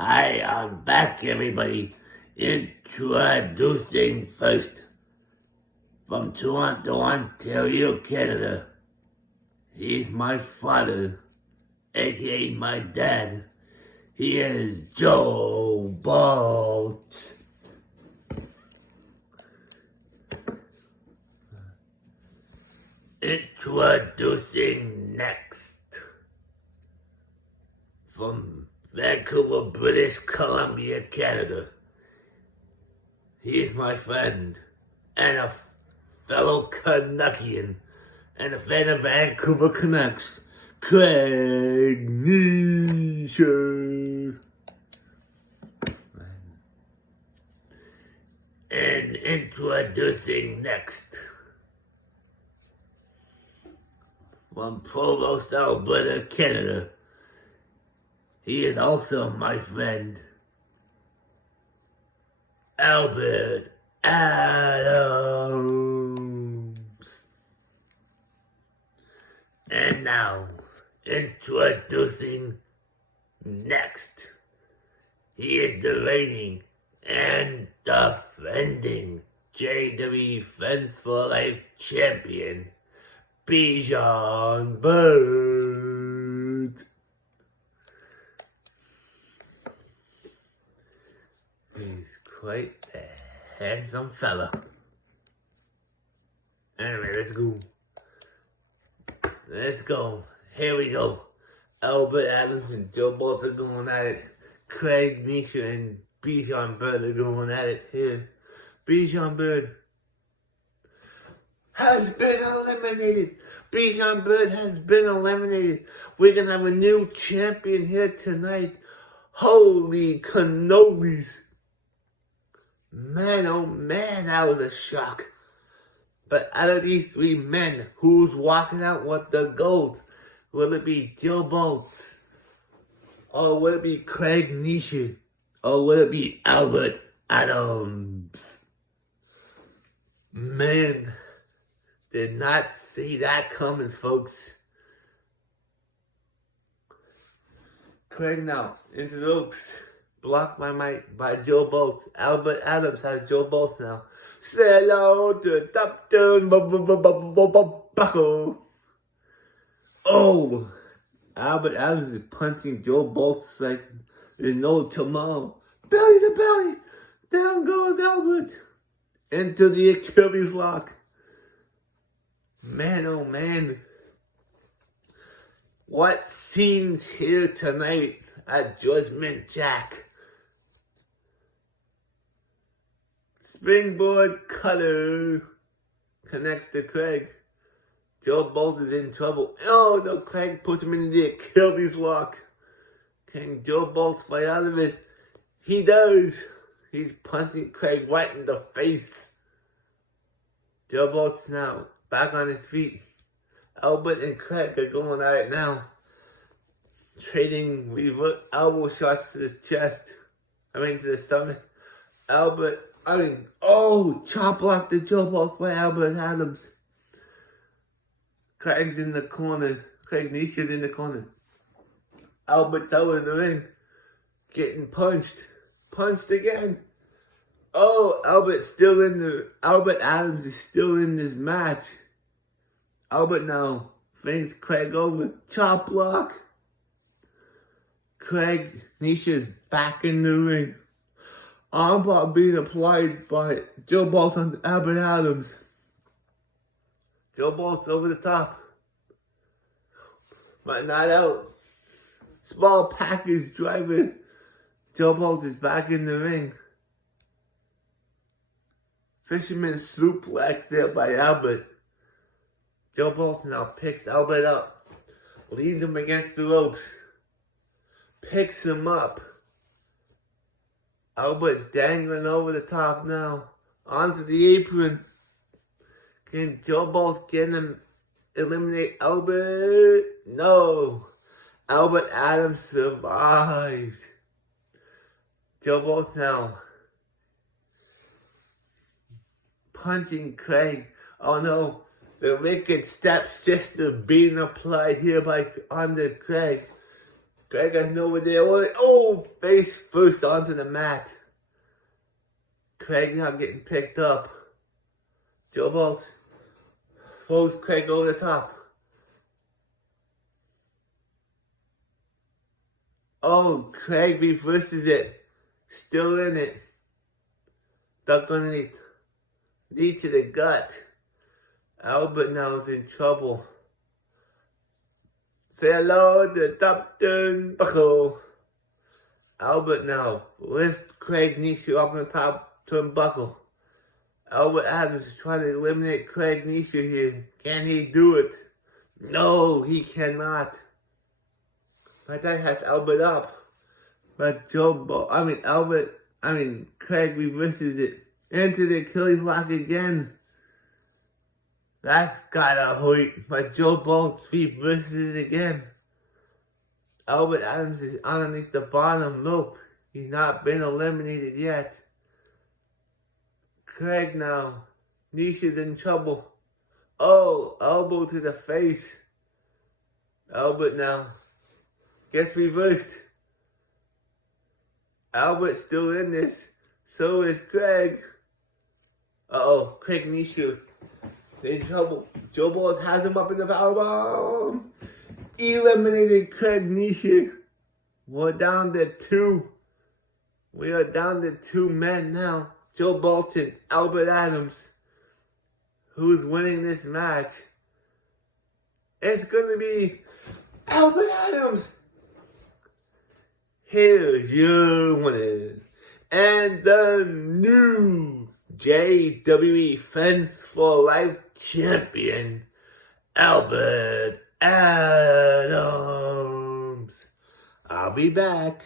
Hi, I'm back, everybody. Introducing first from Toronto, Ontario, Canada. He's my father, aka my dad. He is Joe Bolt. Introducing next from Vancouver, British Columbia, Canada. He is my friend and a fellow Canuckian and a fan of Vancouver Canucks, Craig Nisha. And introducing next from Provost, Alberta, Canada. He is also my friend, Albert Adams. And now, introducing next. He is the reigning and defending JWE Friends for Life champion, Bijan Bird. He's quite a handsome fella. Anyway, let's go. Here we go. Albert Adams and Joe Bolt are going at it. Craig Nisha and Bijan Bird are going at it here. Bijan Bird has been eliminated. Bijan Bird has been eliminated. We're going to have a new champion here tonight. Holy cannolis. Man, oh man, that was a shock. But out of these three men, who's walking out with the gold? Will it be Joe Bolt? Or will it be Craig Nisha? Or will it be Albert Adams? Man, did not see that coming, folks. Craig now, into the ropes. Blocked by Joe Bolt. Albert Adams has Joe Bolt now. Say hello to the top turn, buckle. Oh, Albert Adams is punching Joe Bolt like there's no tomorrow. Belly to belly. Down goes Albert. Into the Achilles lock. Man, oh man. What scenes here tonight at Judgment Jack? Springboard cutter connects to Craig. Joe Bolt is in trouble. Oh no, Craig puts him in the Achilles lock. Can Joe Bolt fight out of this? He does. He's punching Craig right in the face. Joe Bolt's now back on his feet. Albert and Craig are going at it now. Trading reverse elbow shots to the chest. To the stomach. Chop block the Joe Bolt by Albert Adams. Craig's in the corner. Craig Nisha's in the corner. Albert Teller in the ring. Getting punched. Punched again. Oh, Albert Adams is still in this match. Albert now flings Craig over. Chop block. Craig Nisha's back in the ring. Armbar being applied by Joe Bolt on Albert Adams. Joe Bolt's over the top. But not out. Small package driving. Joe Bolt is back in the ring. Fisherman suplex there by Albert. Joe Bolt now picks Albert up. Leads him against the ropes. Picks him up. Albert's dangling over the top now. Onto the apron. Can Joe Bolt get him eliminate Albert? No. Albert Adams survives. Joe Bolt now punching Craig. Oh no. The wicked stepsister being applied here by under Craig. Craig has nowhere there. Oh, face first onto the mat. Craig now getting picked up. Joe Bolt throws Craig over the top. Oh, Craig reverses it. Still in it. Duck underneath. Knee to the gut. Albert now is in trouble. Say hello to top turnbuckle. Albert now lifts Craig Nisha up on the top turnbuckle. Albert Adams is trying to eliminate Craig Nisha here. Can he do it? No, he cannot. But that has Albert up. But Craig reverses it into the Achilles lock again. That's gotta hurt. But Joe Bolt reverses it again. Albert Adams is underneath the bottom rope. He's not been eliminated yet. Craig now. Nisha's in trouble. Oh, elbow to the face. Albert now gets reversed. Albert's still in this. So is Craig. Uh-oh, Craig Nisha in trouble. Joe Bolt has him up in the powerbomb. Eliminated Craig Nisha. We're down to 2. We are down to 2 men now. Joe Bolton, Albert Adams. Who's winning this match? It's going to be Albert Adams. Here's your winners. And the new JWE Fence for Life champion, Albert Adams. I'll be back.